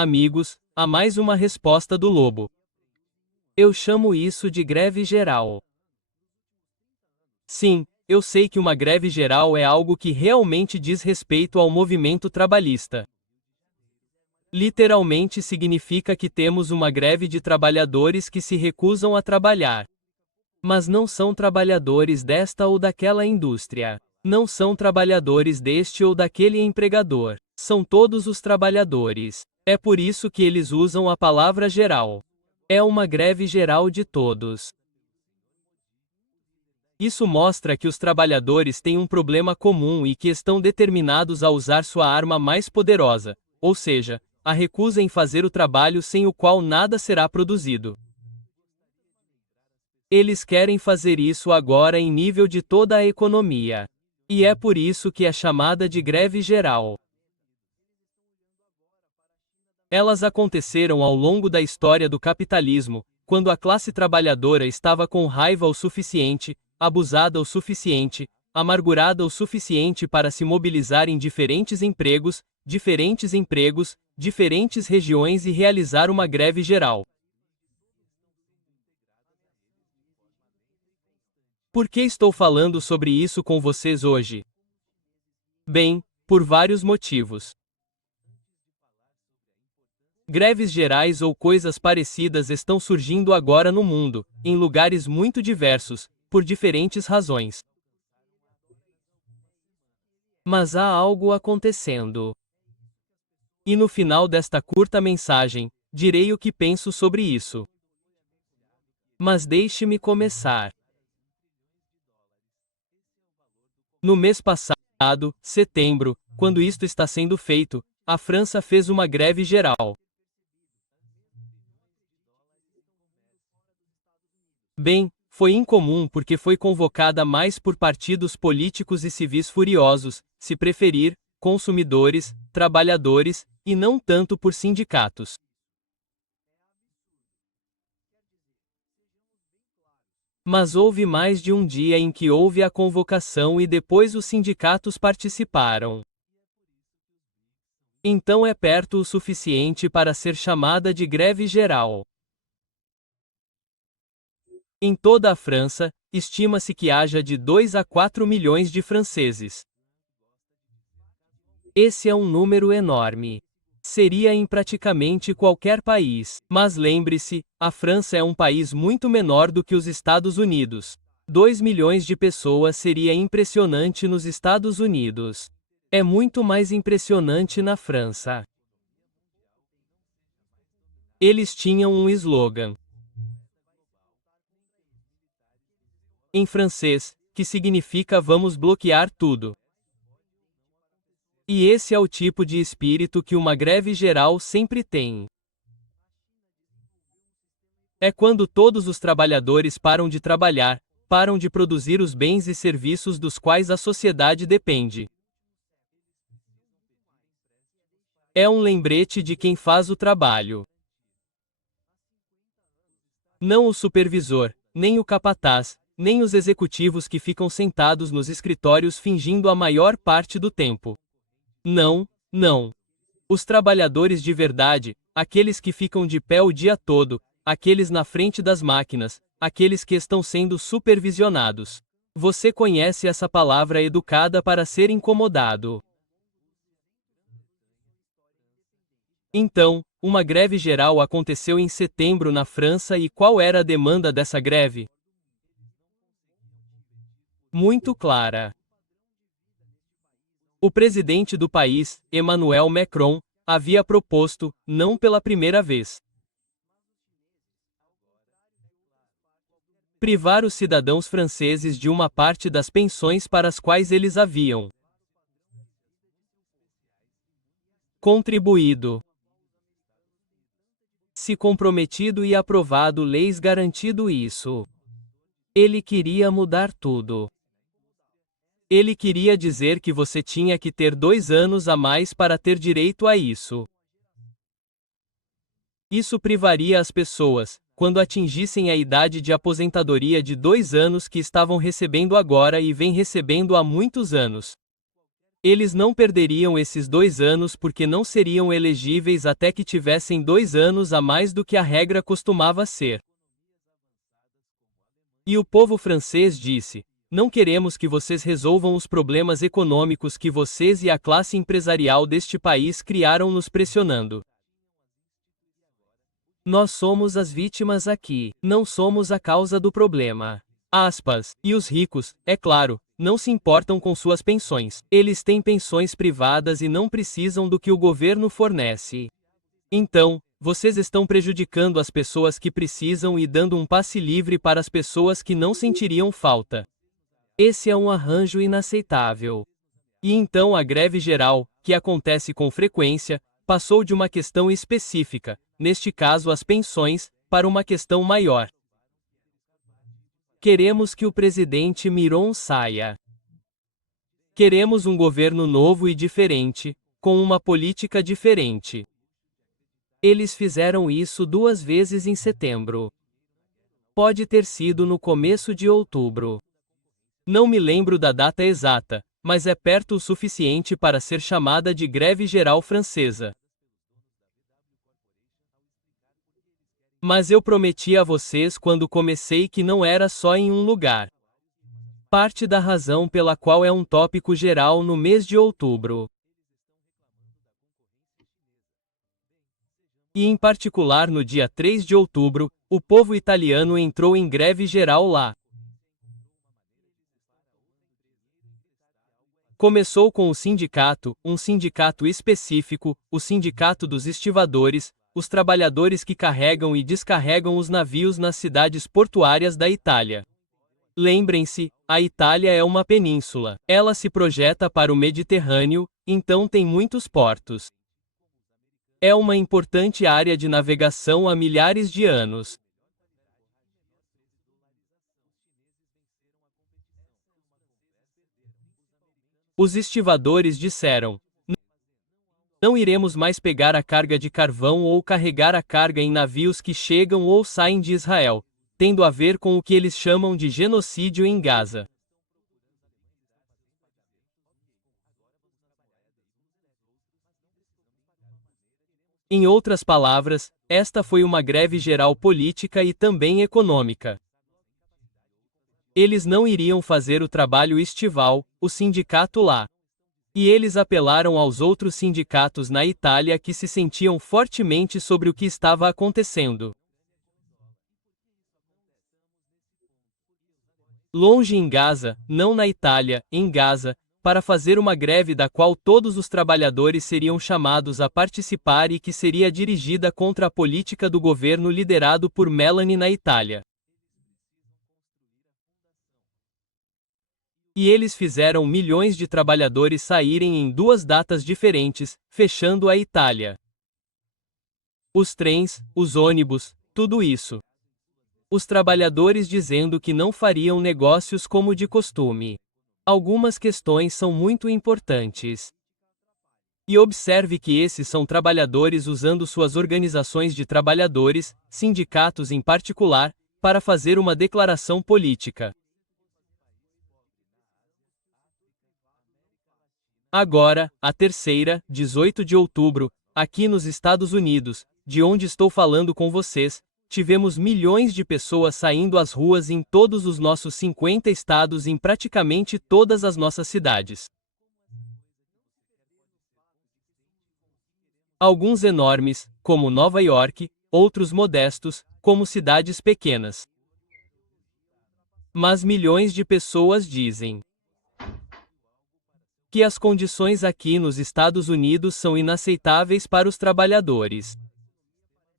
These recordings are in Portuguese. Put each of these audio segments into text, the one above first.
amigos, há mais uma resposta do lobo. Eu chamo isso de greve geral. Sim, eu sei que uma greve geral é algo que realmente diz respeito ao movimento trabalhista. Literalmente significa que temos uma greve de trabalhadores que se recusam a trabalhar. Mas não são trabalhadores desta ou daquela indústria. Não são trabalhadores deste ou daquele empregador. São todos os trabalhadores. É por isso que eles usam a palavra geral. É uma greve geral de todos. Isso mostra que os trabalhadores têm um problema comum e que estão determinados a usar sua arma mais poderosa, ou seja, a recusa em fazer o trabalho sem o qual nada será produzido. Eles querem fazer isso agora em nível de toda a economia. E é por isso que é chamada de greve geral. Elas aconteceram ao longo da história do capitalismo, quando a classe trabalhadora estava com raiva o suficiente, abusada o suficiente, amargurada o suficiente para se mobilizar em diferentes empregos, diferentes regiões e realizar uma greve geral. Por que estou falando sobre isso com vocês hoje? Bem, por vários motivos. Greves gerais ou coisas parecidas estão surgindo agora no mundo, em lugares muito diversos, por diferentes razões. Mas há algo acontecendo. E no final desta curta mensagem, direi o que penso sobre isso. Mas deixe-me começar. No mês passado, setembro, quando isto está sendo feito, a França fez uma greve geral. Bem, foi incomum porque foi convocada mais por partidos políticos e civis furiosos, se preferir, consumidores, trabalhadores, e não tanto por sindicatos. Mas houve mais de um dia em que houve a convocação e depois os sindicatos participaram. Então é perto o suficiente para ser chamada de greve geral. Em toda a França, estima-se que haja de 2 a 4 milhões de franceses. Esse é um número enorme. Seria em praticamente qualquer país. Mas lembre-se, a França é um país muito menor do que os Estados Unidos. 2 milhões de pessoas seria impressionante nos Estados Unidos. É muito mais impressionante na França. Eles tinham um slogan em francês, que significa vamos bloquear tudo. E esse é o tipo de espírito que uma greve geral sempre tem. É quando todos os trabalhadores param de trabalhar, param de produzir os bens e serviços dos quais a sociedade depende. É um lembrete de quem faz o trabalho. Não o supervisor, nem o capataz, nem os executivos que ficam sentados nos escritórios fingindo a maior parte do tempo. Não, não. Os trabalhadores de verdade, aqueles que ficam de pé o dia todo, aqueles na frente das máquinas, aqueles que estão sendo supervisionados. Você conhece essa palavra educada para ser incomodado. Então, uma greve geral aconteceu em setembro na França e qual era a demanda dessa greve? Muito clara. O presidente do país, Emmanuel Macron, havia proposto, não pela primeira vez, privar os cidadãos franceses de uma parte das pensões para as quais eles haviam contribuído, se comprometido e aprovado leis garantindo isso. Ele queria mudar tudo. Ele queria dizer que você tinha que ter 2 anos a mais para ter direito a isso. Isso privaria as pessoas, quando atingissem a idade de aposentadoria de 2 anos que estavam recebendo agora e vêm recebendo há muitos anos. Eles não perderiam esses 2 anos porque não seriam elegíveis até que tivessem 2 anos a mais do que a regra costumava ser. E o povo francês disse: não queremos que vocês resolvam os problemas econômicos que vocês e a classe empresarial deste país criaram nos pressionando. Nós somos as vítimas aqui, não somos a causa do problema. Aspas. E os ricos, é claro, não se importam com suas pensões. Eles têm pensões privadas e não precisam do que o governo fornece. Então, vocês estão prejudicando as pessoas que precisam e dando um passe livre para as pessoas que não sentiriam falta. Esse é um arranjo inaceitável. E então a greve geral, que acontece com frequência, passou de uma questão específica, neste caso as pensões, para uma questão maior. Queremos que o presidente Miron saia. Queremos um governo novo e diferente, com uma política diferente. Eles fizeram isso 2 vezes em setembro. Pode ter sido no começo de outubro. Não me lembro da data exata, mas é perto o suficiente para ser chamada de greve geral francesa. Mas eu prometi a vocês quando comecei que não era só em um lugar. Parte da razão pela qual é um tópico geral no mês de outubro. E em particular no dia 3 de outubro, o povo italiano entrou em greve geral lá. Começou com o sindicato, um sindicato específico, o Sindicato dos Estivadores, os trabalhadores que carregam e descarregam os navios nas cidades portuárias da Itália. Lembrem-se, a Itália é uma península. Ela se projeta para o Mediterrâneo, então tem muitos portos. É uma importante área de navegação há milhares de anos. Os estivadores disseram: não iremos mais pegar a carga de carvão ou carregar a carga em navios que chegam ou saem de Israel, tendo a ver com o que eles chamam de genocídio em Gaza. Em outras palavras, esta foi uma greve geral política e também econômica. Eles não iriam fazer o trabalho estival, o sindicato lá. E eles apelaram aos outros sindicatos na Itália que se sentiam fortemente sobre o que estava acontecendo. Longe em Gaza, não na Itália, em Gaza, para fazer uma greve da qual todos os trabalhadores seriam chamados a participar e que seria dirigida contra a política do governo liderado por Meloni na Itália. E eles fizeram milhões de trabalhadores saírem em 2 datas diferentes, fechando a Itália. Os trens, os ônibus, tudo isso. Os trabalhadores dizendo que não fariam negócios como de costume. Algumas questões são muito importantes. E observe que esses são trabalhadores usando suas organizações de trabalhadores, sindicatos em particular, para fazer uma declaração política. Agora, a terceira, 18 de outubro, aqui nos Estados Unidos, de onde estou falando com vocês, tivemos milhões de pessoas saindo às ruas em todos os nossos 50 estados em praticamente todas as nossas cidades. Alguns enormes, como Nova York, outros modestos, como cidades pequenas. Mas milhões de pessoas dizem que as condições aqui nos Estados Unidos são inaceitáveis para os trabalhadores.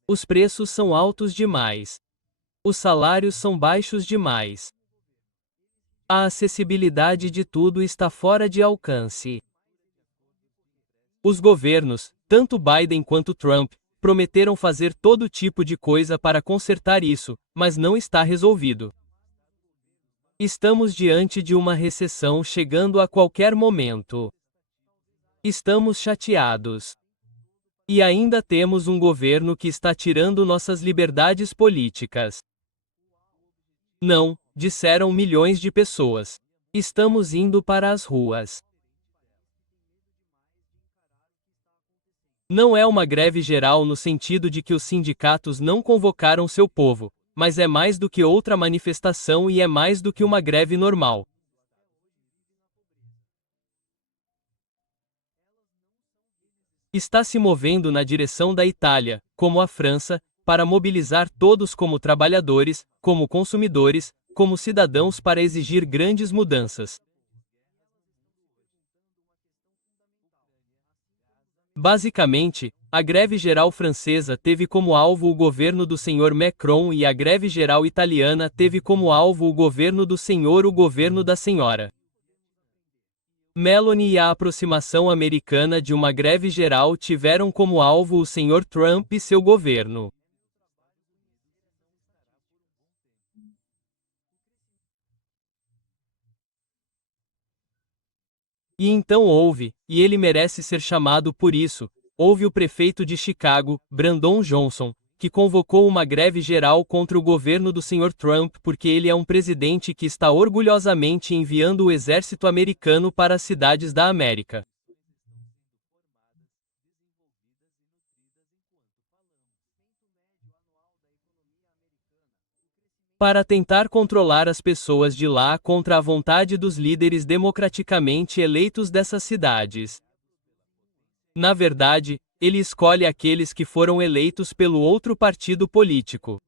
Os preços são altos demais. Os salários são baixos demais. A acessibilidade de tudo está fora de alcance. Os governos, tanto Biden quanto Trump, prometeram fazer todo tipo de coisa para consertar isso, mas não está resolvido. Estamos diante de uma recessão chegando a qualquer momento. Estamos chateados. E ainda temos um governo que está tirando nossas liberdades políticas. Não, disseram milhões de pessoas. Estamos indo para as ruas. Não é uma greve geral no sentido de que os sindicatos não convocaram seu povo, mas é mais do que outra manifestação e é mais do que uma greve normal. Está se movendo na direção da Itália, como a França, para mobilizar todos como trabalhadores, como consumidores, como cidadãos para exigir grandes mudanças. Basicamente, a greve geral francesa teve como alvo o governo do senhor Macron e a greve geral italiana teve como alvo o governo do senhor o governo da senhora Meloni e a aproximação americana de uma greve geral tiveram como alvo o senhor Trump e seu governo. E então houve, e ele merece ser chamado por isso, houve o prefeito de Chicago, Brandon Johnson, que convocou uma greve geral contra o governo do Sr. Trump porque ele é um presidente que está orgulhosamente enviando o exército americano para as cidades da América. Para tentar controlar as pessoas de lá contra a vontade dos líderes democraticamente eleitos dessas cidades. Na verdade, ele escolhe aqueles que foram eleitos pelo outro partido político.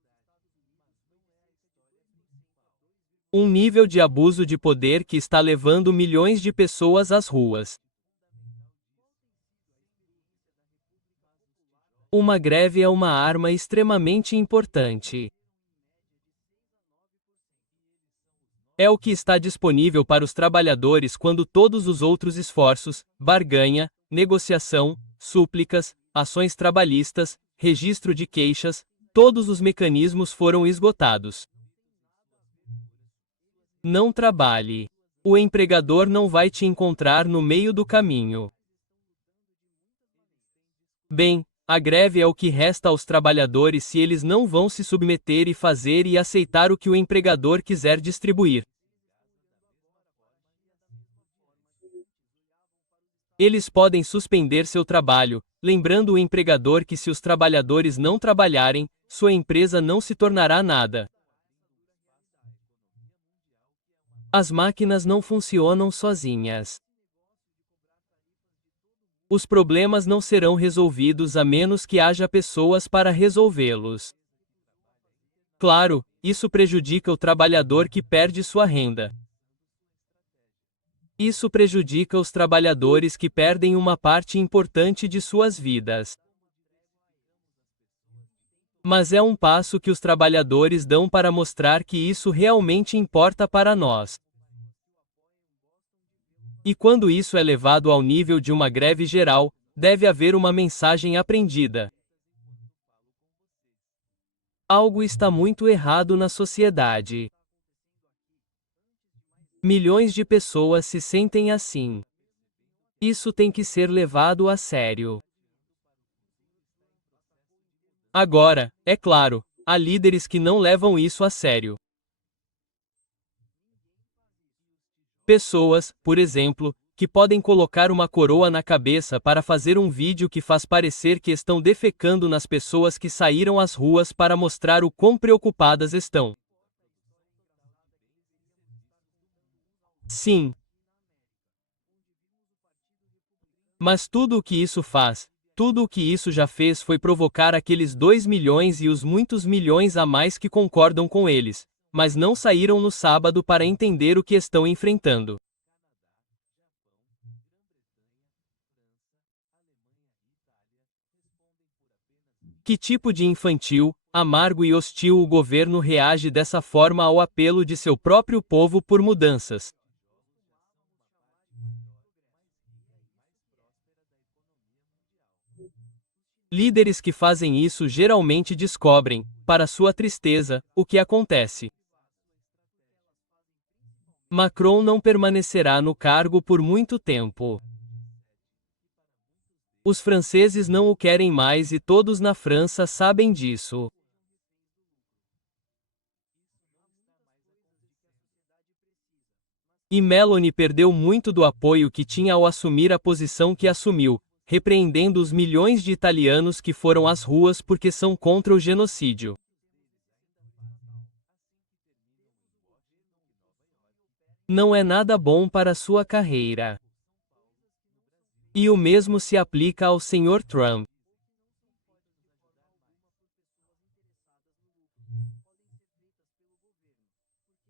Um nível de abuso de poder que está levando milhões de pessoas às ruas. Uma greve é uma arma extremamente importante. É o que está disponível para os trabalhadores quando todos os outros esforços, barganha, negociação, súplicas, ações trabalhistas, registro de queixas, todos os mecanismos foram esgotados. Não trabalhe. O empregador não vai te encontrar no meio do caminho. Bem, a greve é o que resta aos trabalhadores se eles não vão se submeter e fazer e aceitar o que o empregador quiser distribuir. Eles podem suspender seu trabalho, lembrando o empregador que se os trabalhadores não trabalharem, sua empresa não se tornará nada. As máquinas não funcionam sozinhas. Os problemas não serão resolvidos a menos que haja pessoas para resolvê-los. Claro, isso prejudica o trabalhador que perde sua renda. Isso prejudica os trabalhadores que perdem uma parte importante de suas vidas. Mas é um passo que os trabalhadores dão para mostrar que isso realmente importa para nós. E quando isso é levado ao nível de uma greve geral, deve haver uma mensagem aprendida. Algo está muito errado na sociedade. Milhões de pessoas se sentem assim. Isso tem que ser levado a sério. Agora, é claro, há líderes que não levam isso a sério. Pessoas, por exemplo, que podem colocar uma coroa na cabeça para fazer um vídeo que faz parecer que estão defecando nas pessoas que saíram às ruas para mostrar o quão preocupadas estão. Sim. Mas tudo o que isso faz, tudo o que isso já fez foi provocar aqueles 2 milhões e os muitos milhões a mais que concordam com eles, mas não saíram no sábado para entender o que estão enfrentando. Que tipo de infantil, amargo e hostil o governo reage dessa forma ao apelo de seu próprio povo por mudanças? Líderes que fazem isso geralmente descobrem, para sua tristeza, o que acontece. Macron não permanecerá no cargo por muito tempo. Os franceses não o querem mais e todos na França sabem disso. E Meloni perdeu muito do apoio que tinha ao assumir a posição que assumiu, repreendendo os milhões de italianos que foram às ruas porque são contra o genocídio. Não é nada bom para sua carreira. E o mesmo se aplica ao Sr. Trump.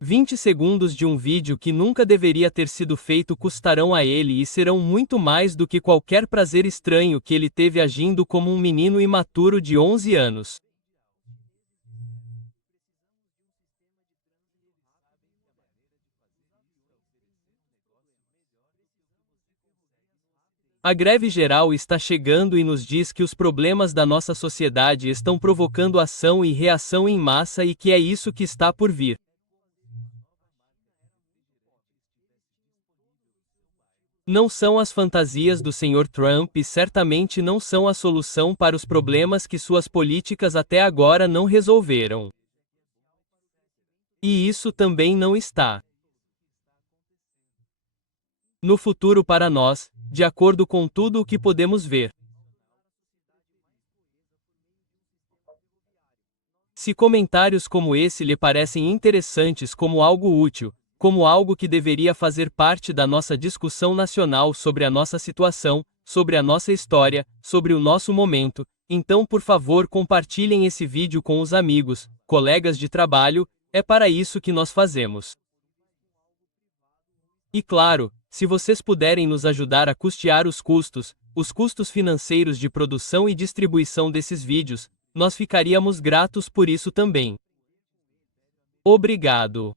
20 segundos de um vídeo que nunca deveria ter sido feito custarão a ele e serão muito mais do que qualquer prazer estranho que ele teve agindo como um menino imaturo de 11 anos. A greve geral está chegando e nos diz que os problemas da nossa sociedade estão provocando ação e reação em massa e que é isso que está por vir. Não são as fantasias do Sr. Trump e certamente não são a solução para os problemas que suas políticas até agora não resolveram. E isso também não está no futuro para nós, de acordo com tudo o que podemos ver. Se comentários como esse lhe parecem interessantes como algo útil, como algo que deveria fazer parte da nossa discussão nacional sobre a nossa situação, sobre a nossa história, sobre o nosso momento, então por favor compartilhem esse vídeo com os amigos, colegas de trabalho, é para isso que nós fazemos. E claro, se vocês puderem nos ajudar a custear os custos financeiros de produção e distribuição desses vídeos, nós ficaríamos gratos por isso também. Obrigado.